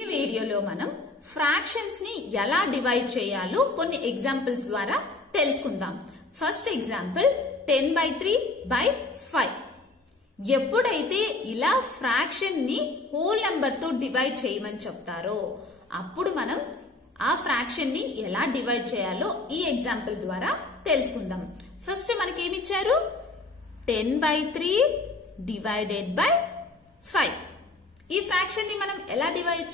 ఈ వీడియోలో మనం ఫ్రాక్షన్స్ ని ఎలా డివైడ్ చేయాలో కొన్ని ఎగ్జాంపుల్స్ ద్వారా తెలుసుకుందాం. First example 10/3/5. ఎప్పుడైతే ఇలా ఫ్రాక్షన్ ని హోల్ నెంబర్ తో డివైడ్ చేయమని చెప్తారో అప్పుడు మనం ఆ ఫ్రాక్షన్ ని ఎలా డివైడ్ చేయాలో ఈ ఎగ్జాంపుల్ ద్వారా తెలుసుకుందాం. ఫస్ట్ మనకేమిచ్చారు 10/3/5. ఈ ఫ్రాక్షన్ ని మనం ఎలా డివైడ్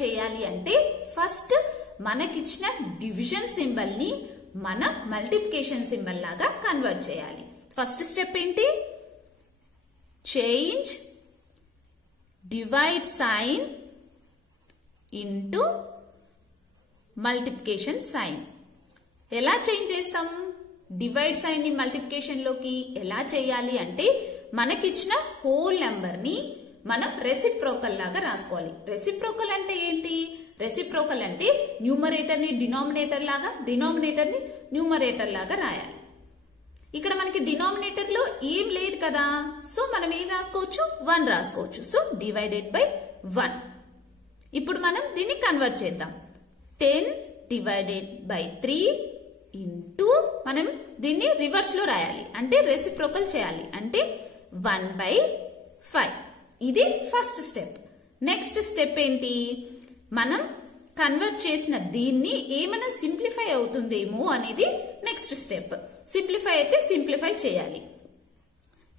చేయాలి అంటే ఫస్ట్ మనకిచ్చిన డివిజన్ సింబల్ ని మనం మల్టిప్లికేషన్ సింబల్ లాగా కన్వర్ట్ చేయాలి. ఫస్ట్ స్టెప్ ఏంటి? Change divide sign into multiplication sign. ఎలా చేంజ్ చేస్తాం? డివైడ్ సైన్ ని మల్టిప్లికేషన్ లోకి ఎలా చేయాలి అంటే మనకిచ్చిన హోల్ నెంబర్ ని మనం రెసిప్రోకల్ లాగా రాసుకోవాలి. రెసిప్రోకల్ అంటే ఏంటి? రెసిప్రోకల్ అంటే న్యూమరేటర్ ని డినామినేటర్ లాగా, డినామినేటర్ ని న్యూమరేటర్ లాగా రాయాలి. ఇక్కడ మనకి డినామినేటర్ లో ఏం లేదు కదా, సో మనం ఏం రాసుకోవచ్చు? 1 రాసుకోవచ్చు. So divided by 1. ఇప్పుడు మనం దీన్ని కన్వర్ట్ చేద్దాం. 10/3 ఇంటూ మనం దీన్ని రివర్స్ లో రాయాలి, అంటే రెసిప్రోకల్ చేయాలి, అంటే 1/5. ఇది ఫస్ట్ స్టెప్. నెక్స్ట్ స్టెప్ ఏంటి? మనం కన్వర్ట్ చేసిన దీన్ని ఏమైనా సింప్లిఫై అవుతుందేమో అనేది నెక్స్ట్ స్టెప్. సింప్లిఫై అయితే సింప్లిఫై చేయాలి.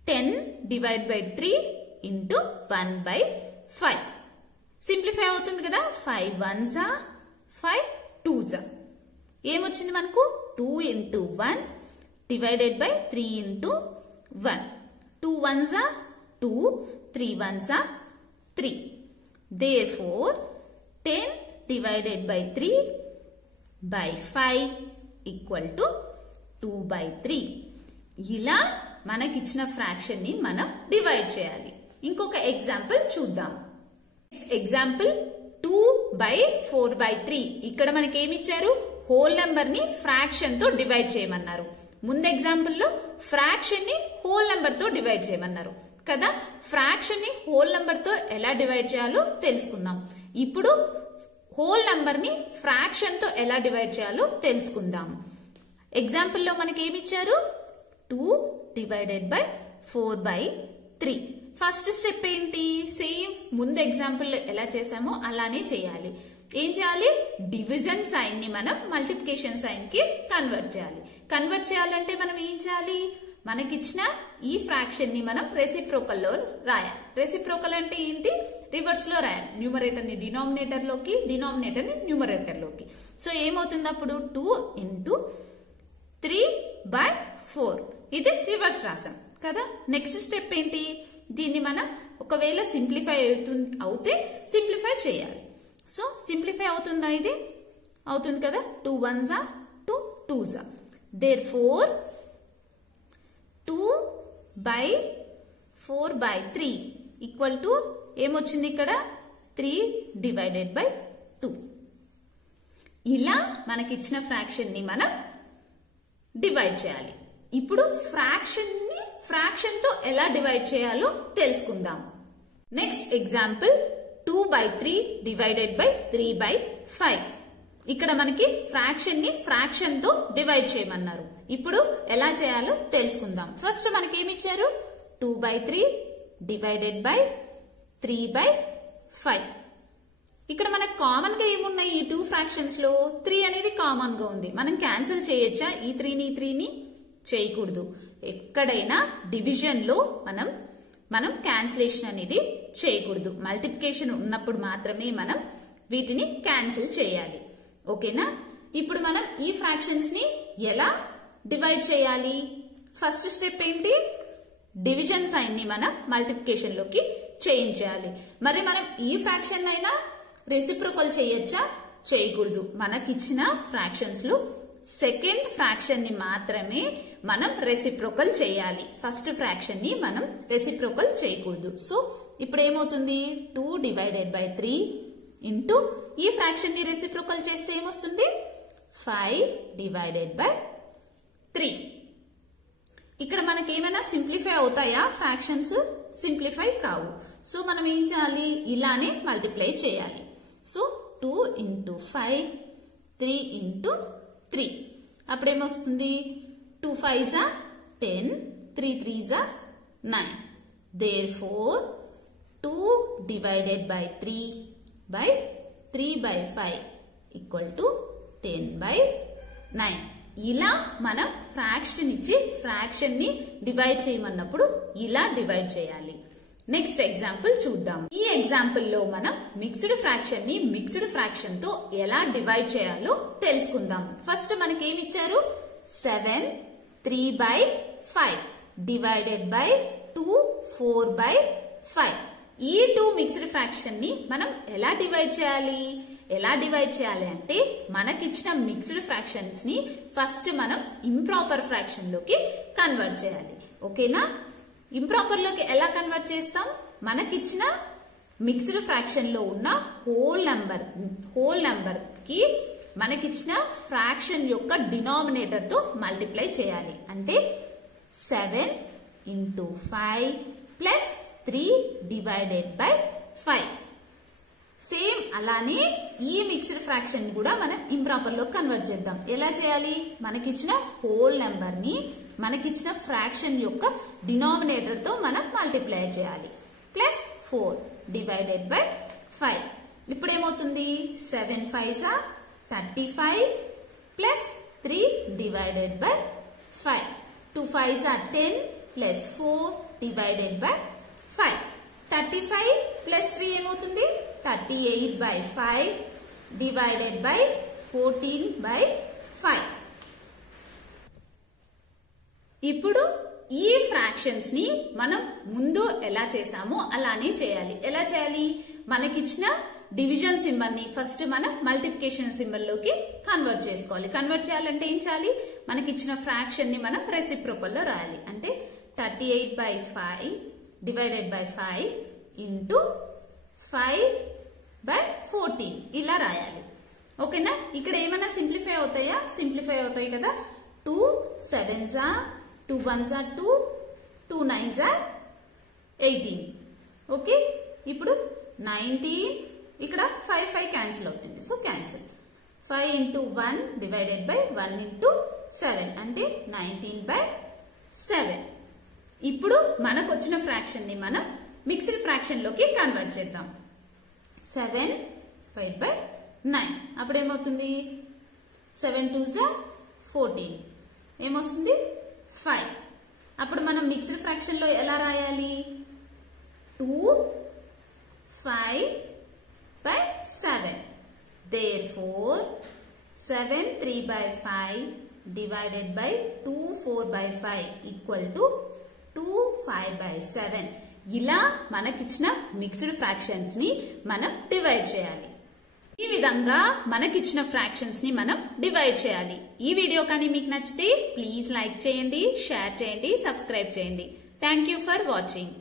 10/3 ఇంటూ 1/5 సింప్లిఫై అవుతుంది కదా. 5 1s 5 2s. ఏమొచ్చింది మనకు? 2 into 1 divided by 3 into 1. 2 1s 2, 3 1s 3. Therefore 10/3/5 equal to 2/3. ఇలా మనకిచ్చిన ఫ్రాక్షన్ ని మనం డివైడ్ చేయాలి. ఇంకొక ఎగ్జాంపుల్ చూద్దాం. ఎగ్జాంపుల్ 2/4/3. ఇక్కడ మనకి ఏమిచ్చారు? హోల్ నెంబర్ ని ఫ్రాక్షన్ తో డివైడ్ చేయమన్నారు. ముందు ఎగ్జాంపుల్ లో ఫ్రాక్షన్ ని హోల్ నెంబర్ తో డివైడ్ చేయమన్నారు కదా. ఫ్రాక్షన్ ని హోల్ నెంబర్ తో ఎలా డివైడ్ చేయాలో తెలుసుకుందాం. ఇప్పుడు హోల్ నెంబర్ ని ఫ్రాక్షన్ తో ఎలా డివైడ్ చేయాలో తెలుసుకుందాం. ఎగ్జాంపుల్ లో మనకి ఏమిచ్చారు? 2/4/3. ఫస్ట్ స్టెప్ ఏంటి? సేమ్ ముందు ఎగ్జాంపుల్ లో ఎలా చేసామో అలానే చేయాలి. ఏం చేయాలి? డివిజన్ సైన్ ని మనం మల్టిప్లికేషన్ సైన్ కి కన్వర్ట్ చేయాలి. కన్వర్ట్ చేయాలంటే మనం ఏం చేయాలి? మనకిచ్చిన ఈ ఫ్రాక్షన్ ని మనం రెసిప్రోకల్ లో రాయాలి. రెసిప్రోకల్ అంటే ఏంటి? రివర్స్ లో రాయాలి. న్యూమరేటర్ ని డినామినేటర్ లోకి, డినామినేటర్ ని న్యూమరేటర్ లోకి. సో ఏమవుతుంది అప్పుడు? 2 into 3/4. ఇది రివర్స్ రాసాం కదా. నెక్స్ట్ స్టెప్ ఏంటి? దీన్ని మనం ఒకవేళ సింప్లిఫై అవుతే సింప్లిఫై చేయాలి. సో సింప్లిఫై అవుతుందా? ఇది అవుతుంది కదా. 2 1s 2 2s. Therefore 2/4/3 equal to ఏమొచ్చింది ఇక్కడ? 3/2. ఇలా మనకిచ్చిన ఫ్రాక్షన్ ని మనం డివైడ్ చేయాలి. ఇప్పుడు ఫ్రాక్షన్ ని ఫ్రాక్షన్ తో ఎలా డివైడ్ చేయాలో తెలుసుకుందాం. Next example 2/3/3/5. ఇక్కడ మనకి ఫ్రాక్షన్ ని ఫ్రాక్షన్ తో డివైడ్ చేయమన్నారు. ఇప్పుడు ఎలా చేయాలో తెలుసుకుందాం. ఫస్ట్ మనకి ఏమిచ్చారు? 2/3/3/5. ఇక్కడ మనకు కామన్ గా ఏమున్నాయి? ఈ 2 ఫ్రాక్షన్స్ లో 3 అనేది కామన్ గా ఉంది. మనం క్యాన్సిల్ చేయొచ్చా? ఈ 3ని చేయకూడదు. ఎక్కడైనా డివిజన్ లో మనం క్యాన్సిలేషన్ అనేది చేయకూడదు. మల్టిప్లికేషన్ ఉన్నప్పుడు మాత్రమే మనం వీటిని క్యాన్సిల్ చేయాలి. ఓకేనా? ఇప్పుడు మనం ఈ ఫ్రాక్షన్స్ ని ఎలా డివైడ్ చేయాలి? ఫస్ట్ స్టెప్ ఏంటి? డివిజన్ సైన్ ని మనం మల్టిప్లికేషన్ లోకి చేంజ్ చేయాలి. మరి మనం ఈ ఫ్రాక్షన్ అయినా రెసిప్రోకల్ చేయొచ్చా? చేయకూడదు. మనకిచ్చిన ఫ్రాక్షన్స్ లో సెకండ్ ఫ్రాక్షన్ ని మాత్రమే మనం రెసిప్రోకల్ చేయాలి. ఫస్ట్ ఫ్రాక్షన్ ని మనం రెసిప్రోకల్ చేయకూడదు. సో ఇప్పుడు ఏమవుతుంది? 2/3 ఇంటూ ఈ ఫ్రాక్షన్ ని రెసిప్రోకల్ చేస్తే ఏమొస్తుంది? 5/3. ఇక్కడ మనకి ఏమైనా సింప్లిఫై అవుతాయా ఫ్రాక్షన్స్? సింప్లిఫై కావు. సో మనం ఏం చేయాలి? ఇలానే మల్టిప్లై చేయాలి. So 2 into 5, 3 into 3. అప్పుడేమొస్తుంది? 2 5s are 10, 3 3s are 9. Therefore 2 divided by 3 by 3 by 5 equal to 10 by 9. ఇలా మనం ఫ్రాక్షన్ ఇచ్చి ఫ్రాక్షన్ ని డివైడ్ చేయమన్నప్పుడు ఇలా డివైడ్ చేయాలి. నెక్స్ట్ ఎగ్జాంపుల్ చూద్దాం. ఈ ఎగ్జాంపుల్ లో మనం మిక్స్డ్ ఫ్రాక్షన్ ని మిక్స్డ్ ఫ్రాక్షన్ తో ఎలా డివైడ్ చేయాలో తెలుసుకుందాం. ఫస్ట్ మనకేమి ఇచ్చారు? 7 3 by 5 డివైడెడ్ బై 2 4 by 5. ఈ 2 మిక్స్డ్ ఫ్రాక్షన్ ని మనం ఎలా డివైడ్ చేయాలి? ఎలా డివైడ్ చేయాలి అంటే మనకిచ్చిన మిక్స్డ్ ఫ్రాక్షన్స్ ని ఫస్ట్ మనం ఇంప్రాపర్ ఫ్రాక్షన్ లోకి కన్వర్ట్ చేయాలి. ఓకేనా? ఇంప్రాపర్ లోకి ఎలా కన్వర్ట్ చేస్తాం? మనకిచ్చిన మిక్స్డ్ ఫ్రాక్షన్ లో ఉన్న హోల్ నంబర్ కి మనకిచ్చిన ఫ్రాక్షన్ యొక్క డినామినేటర్ తో మల్టిప్లై చేయాలి. అంటే 7 into 5 plus 3 divided by 5. Same అలానే ఈ మిక్స్డ్ ఫ్రాక్షన్ కూడా మనం ఇంప్రాపర్ లో కన్వర్ట్ చేద్దాం. ఎలా చేయాలి? మనకిచ్చిన హోల్ నెంబర్ ని మనకిచ్చిన ఫ్రాక్షన్ యొక్క డినామినేటర్ తో మనం మల్టిప్లై చేయాలి. Plus 4 divided by 5. ఇప్పుడు ఏమవుతుంది? 7 5s are 35 plus 3 divided by 5. 2 5s are 10 plus 4 divided by 5. 35 plus 3 ఏమవుతుంది? 38 by 5 divided by 14 by 5. ఇప్పుడు ఈ ఫ్రాక్షన్స్ ని మనం ముందు ఎలా చేసామో అలానే చేయాలి. ఎలా చేయాలి? మనకిచ్చిన డివిజన్ సింబల్ ని ఫస్ట్ మనం మల్టిప్లికేషన్ సింబల్ లోకి కన్వర్ట్ చేసుకోవాలి. కన్వర్ట్ చేయాలంటే ఏం చేయాలి? మనకిచ్చిన ఫ్రాక్షన్ ని మనం రెసిప్రోకల్ లో రాయాలి. అంటే 38 by 5 divided by 5 into 5 by 14 ఇలా రాయాలి. ఓకేనా? ఇక్కడ ఏమైనా సింప్లిఫై అవుతాయా? సింప్లిఫై అవుతాయి కదా. 2 7s are 2 1s are 2 2 9s are 18. Okay, ఇప్పుడు 19 ఇక్కడ 5 5 క్యాన్సిల్ అవుతుంది. So cancel. 5 into 1 divided by 1 into 7 అంటే 19 by 7. ఇప్పుడు మనకు వచ్చిన ఫ్రాక్షన్ ని మనం మిక్స్డ్ ఫ్రాక్షన్ లోకి కన్వర్ట్ చేద్దాం. 7 divided by 9 అప్పుడు ఏమవుతుంది? 7 2s are 14. ఏమొస్తుంది? 5. అప్పుడు మనం మిక్స్డ్ ఫ్రాక్షన్ లో ఎలా రాయాలి? 2 5 by 7. Therefore 7 3 by 5 divided by 2 4 by 5 equal to 2 5 by 7. ఇలా మనకిచ్చిన మిక్స్డ్ ఫ్రాక్షన్స్ ని మనం డివైడ్ చేయాలి. ఈ విధంగా మనకిచ్చిన ఫ్రాక్షన్స్ ని మనం డివైడ్ చేయాలి. ఈ వీడియో కానీ మీకు నచ్చితే ప్లీజ్ లైక్ చేయండి, షేర్ చేయండి, సబ్స్క్రైబ్ చేయండి. Thank you for watching.